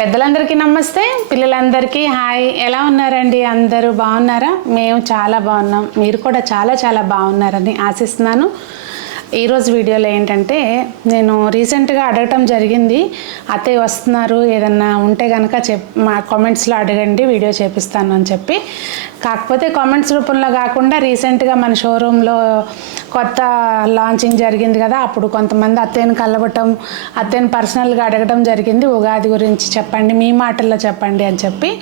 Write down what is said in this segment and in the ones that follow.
పెద్దలందరికీ నమస్తే, పిల్లలందరికీ హాయ్. ఎలా ఉన్నారండి? అందరూ బాగున్నారా? మేము చాలా బాగున్నాం. మీరు కూడా చాలా చాలా బాగున్నారని ఆశిస్తున్నాను. ఈరోజు వీడియోలో ఏంటంటే, నేను రీసెంట్గా అడగటం జరిగింది, అత్తయ్య వస్తున్నారు, ఏదన్నా ఉంటే కనుక మా కామెంట్స్లో అడగండి, వీడియో చేపిస్తాను అని చెప్పి. కాకపోతే కామెంట్స్ రూపంలో కాకుండా రీసెంట్గా మన షోరూంలో కొత్త లాంచింగ్ జరిగింది కదా, అప్పుడు కొంతమంది అత్తయ్యని కలవటం, అత్తయ్యని పర్సనల్గా అడగడం జరిగింది. ఉగాది గురించి చెప్పండి, మీ మాటల్లో చెప్పండి అని చెప్పి.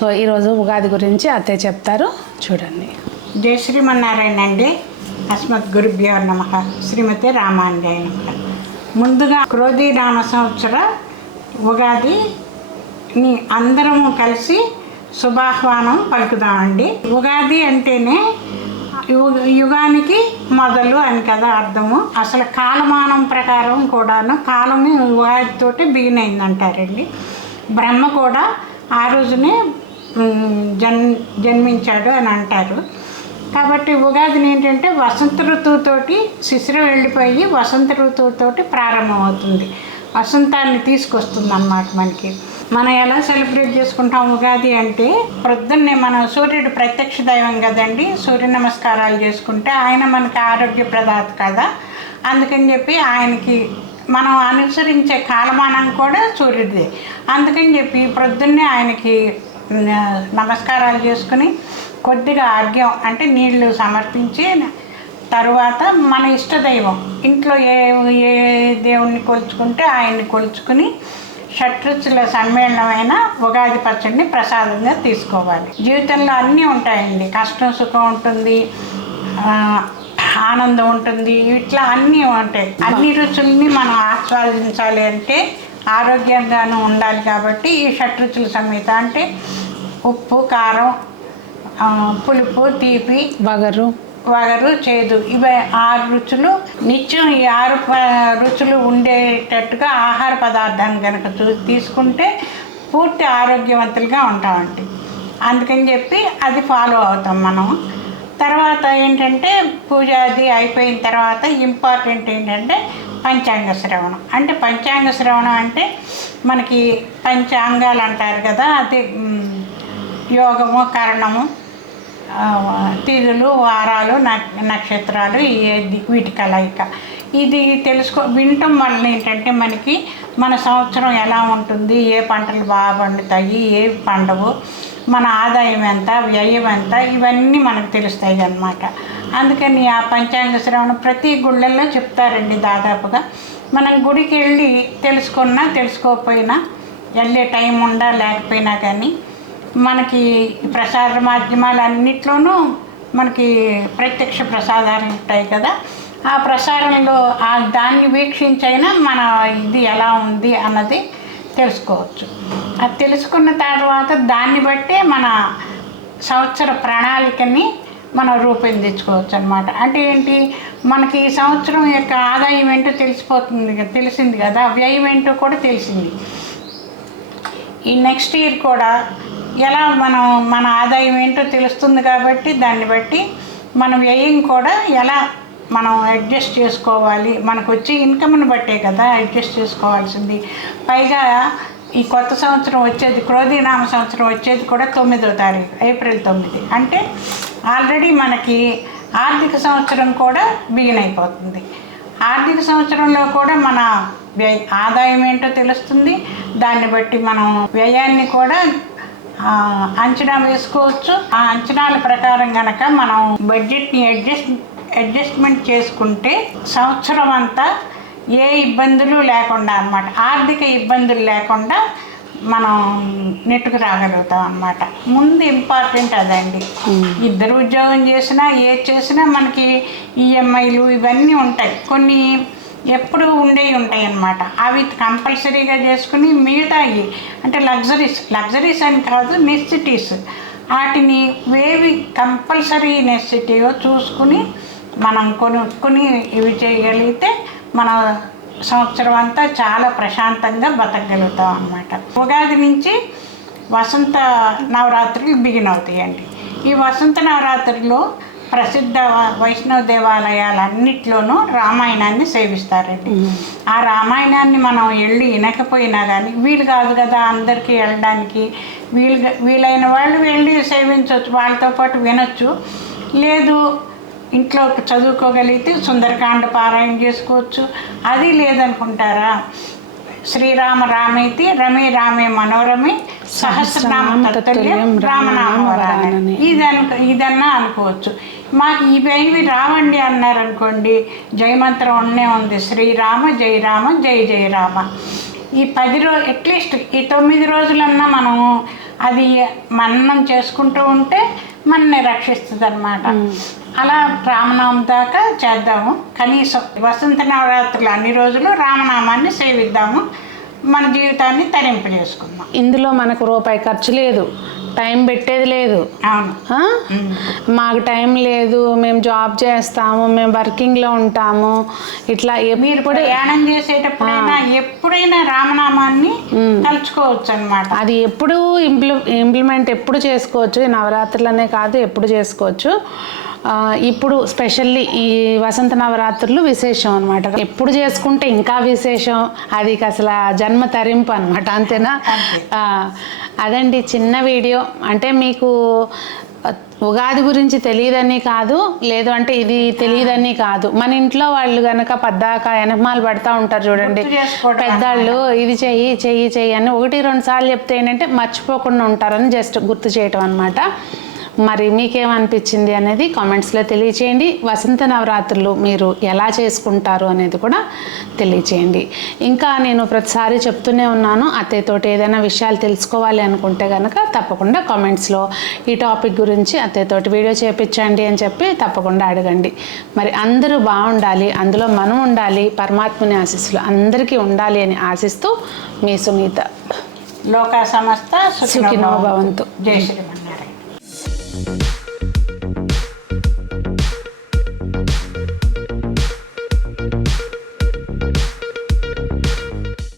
సో ఈరోజు ఉగాది గురించి అత్తయ్య చెప్తారు, చూడండి. జై శ్రీమన్నారాయణ అండి. అస్మత్ గురుభ్యో నమః. శ్రీమతి రామాంజాయ నమః. ముందుగా క్రోధీ నామ సంవత్సర ఉగాదిని అందరము కలిసి శుభాహ్వానం పలుకుదామండి. ఉగాది అంటేనే యుగానికి మొదలు అని కదా అర్థము. అసలు కాలమానం ప్రకారం కూడాను కాలం ఉగాదితోటి బిగిన్ అయిందంటారండి. బ్రహ్మ కూడా ఆ రోజునే జన్మించాడు అని అంటారు. కాబట్టి ఉగాదిని ఏంటంటే వసంత ఋతువుతోటి శిశిరం వెళ్ళిపోయి వసంత ఋతువుతోటి ప్రారంభమవుతుంది. వసంతాన్ని తీసుకొస్తుంది అన్నమాట మనకి. మనం ఎలా సెలబ్రేట్ చేసుకుంటాం ఉగాది అంటే, ప్రొద్దున్నే మనం సూర్యుడు ప్రత్యక్ష దైవం కదండి. సూర్య నమస్కారాలు చేసుకుంటే ఆయన మనకి ఆరోగ్య ప్రదాత కదా. అందుకని చెప్పి ఆయనకి మనం అనుసరించే కాలమానం కూడా సూర్యుడిదే. అందుకని చెప్పి ప్రొద్దున్నే ఆయనకి నమస్కారాలు చేసుకుని కొద్దిగా ఆర్ఘ్యం అంటే నీళ్లు సమర్పించి తరువాత మన ఇష్టదైవం ఇంట్లో ఏ దేవుణ్ణి కొలుచుకుంటే ఆయన్ని కొలుచుకుని షట్రుచుల సమ్మేళనమైన ఉగాది పచ్చడిని ప్రసాదంగా తీసుకోవాలి. జీవితంలో అన్నీ ఉంటాయండి. కష్టం సుఖం ఉంటుంది, ఆనందం ఉంటుంది, ఇట్లా అన్నీ ఉంటాయి. అన్ని రుచుల్ని మనం ఆస్వాదించాలి అంటే ఆరోగ్యంగాను ఉండాలి. కాబట్టి ఈ షట్రుచుల సమేత అంటే ఉప్పు, కారం, పులుపు, తీపి, వగరు, చేదు, ఇవి 6 రుచులు నిత్యం ఈ 6 రుచులు ఉండేటట్టుగా ఆహార పదార్థాన్ని కనుక తీసుకుంటే పూర్తి ఆరోగ్యవంతులుగా ఉంటామండి. అందుకని చెప్పి అది ఫాలో అవుతాం మనం. తర్వాత ఏంటంటే పూజ అది అయిపోయిన తర్వాత ఇంపార్టెంట్ ఏంటంటే పంచాంగ శ్రవణం. అంటే పంచాంగ శ్రవణం అంటే మనకి పంచాంగాలు అంటారు కదా, అది యోగము, కరణము, తిథులు, వారాలు, నక్షత్రాలు, వీటి కలయిక. ఇది వినటం వల్ల ఏంటంటే మనకి మన సంవత్సరం ఎలా ఉంటుంది, ఏ పంటలు బాగా పండుతాయి, ఏ పండవు, మన ఆదాయం ఎంత, వ్యయం ఎంత, ఇవన్నీ మనకు తెలుస్తాయి అన్నమాట. అందుకని ఆ పంచాంగ శ్రవణం ప్రతి గుళ్ళల్లో చెప్తారండి. దాదాపుగా మనం గుడికి వెళ్ళి తెలుసుకోకపోయినా వెళ్ళే టైం లేకపోయినా కానీ మనకి ప్రసార మాధ్యమాలన్నిట్లోనూ మనకి ప్రత్యక్ష ప్రసాదాలు ఉంటాయి కదా. ఆ ప్రసారంలో దాన్ని వీక్షించైనా మన ఇది ఎలా ఉంది అన్నది తెలుసుకోవచ్చు. అది తెలుసుకున్న తర్వాత దాన్ని బట్టే మన సంవత్సర ప్రణాళికని మనం రూపొందించుకోవచ్చు అన్నమాట. అంటే ఏంటి, మనకి ఈ సంవత్సరం యొక్క ఆదాయం ఏంటో తెలిసింది కదా, వ్యయం ఏంటో కూడా తెలిసింది. ఈ నెక్స్ట్ ఇయర్ కూడా ఎలా మన ఆదాయం ఏంటో తెలుస్తుంది. కాబట్టి దాన్ని బట్టి మన వ్యయం కూడా ఎలా మనం అడ్జస్ట్ చేసుకోవాలి, మనకు వచ్చే ఇన్కమ్ని బట్టే కదా అడ్జస్ట్ చేసుకోవాల్సింది. పైగా ఈ కొత్త సంవత్సరం వచ్చేది, క్రోధీనామ సంవత్సరం వచ్చేది కూడా 9వ తారీఖు, ఏప్రిల్ 9. అంటే ఆల్రెడీ మనకి ఆర్థిక సంవత్సరం కూడా బిగిన్ అయిపోతుంది. ఆర్థిక సంవత్సరంలో కూడా మన ఆదాయం ఏంటో తెలుస్తుంది. దాన్ని బట్టి మనం వ్యయాన్ని కూడా అంచనా వేసుకోవచ్చు. ఆ అంచనాల ప్రకారం కనుక మనం బడ్జెట్ని అడ్జస్ట్మెంట్ చేసుకుంటే సంవత్సరం అంతా ఏ ఇబ్బందులు లేకుండా అన్నమాట, ఆర్థిక ఇబ్బందులు లేకుండా మనం నెట్టుకు రాగలుగుతాం అన్నమాట. ముందు ఇంపార్టెంట్ అదండి. ఇద్దరు ఉద్యోగం చేసినా ఏది చేసినా మనకి ఈఎంఐలు ఇవన్నీ ఉంటాయి, కొన్ని ఎప్పుడు ఉండేవి ఉంటాయి అన్నమాట. అవి కంపల్సరీగా చేసుకుని మిగతాయి అంటే లగ్జరీస్ అని కాదు, నెసెసిటీస్, వాటిని వేవి కంపల్సరీ నెసెసిటీయో చూసుకుని మనం కొనుక్కుని ఇవి చేయగలిగితే మన సంవత్సరం అంతా చాలా ప్రశాంతంగా బతకగలుగుతాం అన్నమాట. ఉగాది నుంచి వసంత నవరాత్రులు బిగిన్ అవుతాయండి. ఈ వసంత నవరాత్రిలో ప్రసిద్ధ వైష్ణవ దేవాలయాలన్నిట్లోనూ రామాయణాన్ని సేవిస్తారండి. ఆ రామాయణాన్ని మనం వెళ్ళి వినకపోయినా కానీ వీలు కాదు కదా అందరికీ వెళ్ళడానికి, వీలైన వాళ్ళు వెళ్ళి సేవించవచ్చు, వాళ్ళతో పాటు వినొచ్చు. లేదు ఇంట్లో చదువుకోగలిగితే సుందరకాండ పారాయణ చేసుకోవచ్చు. అది లేదనుకుంటారా, శ్రీరామ రామైతి రమే రామే మనోరమే సహస్రనామ తత్తుల్యం రామనామ వరానని ఇదన్నా అనుకోవచ్చు. మాకు ఇవేవి రావండి అన్నారనుకోండి, జయమంత్రం ఉన్నే ఉంది, శ్రీరామ జయ రామ జయ జయ రామ. ఈ 10 రోజు అట్లీస్ట్ ఈ 9 రోజులన్నా మనము అది మననం చేసుకుంటూ ఉంటే మనల్ని రక్షిస్తుంది అన్నమాట. అలా రామనామం దాకా చేద్దాము. కనీసం వసంత నవరాత్రులు అన్ని రోజులు రామనామాన్ని సేవిద్దాము, మన జీవితాన్ని తరింపు చేసుకుందాం. ఇందులో మనకు రూపాయి ఖర్చు లేదు, టైం పెట్టేది లేదు. అవును. మాకు టైం లేదు, మేము జాబ్ చేస్తాము, మేము వర్కింగ్లో ఉంటాము, ఇట్లా మీరు కూడా ప్రయాణం చేసేటప్పుడైనా ఎప్పుడైనా రామనామాన్ని తలుచుకోవచ్చు అన్నమాట. అది ఎప్పుడు ఇంప్లిమెంట్ ఎప్పుడు చేసుకోవచ్చు, ఈ నవరాత్రులనే కాదు ఎప్పుడు చేసుకోవచ్చు. ఇప్పుడు స్పెషల్లీ ఈ వసంత నవరాత్రులు విశేషం అనమాట. ఎప్పుడు చేసుకుంటే ఇంకా విశేషం, అది అసలు జన్మ తరింపు అనమాట. అంతేనా? అదండి చిన్న వీడియో. అంటే మీకు ఉగాది గురించి తెలియదని కాదు, లేదు అంటే ఇది తెలియదని కాదు. మన ఇంట్లో వాళ్ళు కనుక పద్దాక ఎనమాలు పడతా ఉంటారు చూడండి పెద్దవాళ్ళు, ఇది చెయ్యి చెయ్యి చెయ్యి అని 1-2 సార్లు చెప్తే ఏంటంటే మర్చిపోకుండా ఉంటారని జస్ట్ గుర్తు చేయటం అనమాట. మరి మీకేమనిపించింది అనేది కామెంట్స్లో తెలియచేయండి. వసంత నవరాత్రులు మీరు ఎలా చేసుకుంటారు అనేది కూడా తెలియచేయండి. ఇంకా నేను ప్రతిసారి చెప్తూనే ఉన్నాను, అత్తయ్యతోటి ఏదైనా విషయాలు తెలుసుకోవాలి అనుకుంటే కనుక తప్పకుండా కామెంట్స్లో ఈ టాపిక్ గురించి అత్తయ్యతోటి వీడియో చేయించండి అని చెప్పి తప్పకుండా అడగండి. మరి అందరూ బాగుండాలి, అందులో మనం ఉండాలి, పరమాత్మని ఆశీస్సులు అందరికీ ఉండాలి అని ఆశిస్తూ మీ సునీత. లోకా సమస్త సుఖినో భవంతు. జై శ్రీమన్నారాయణ.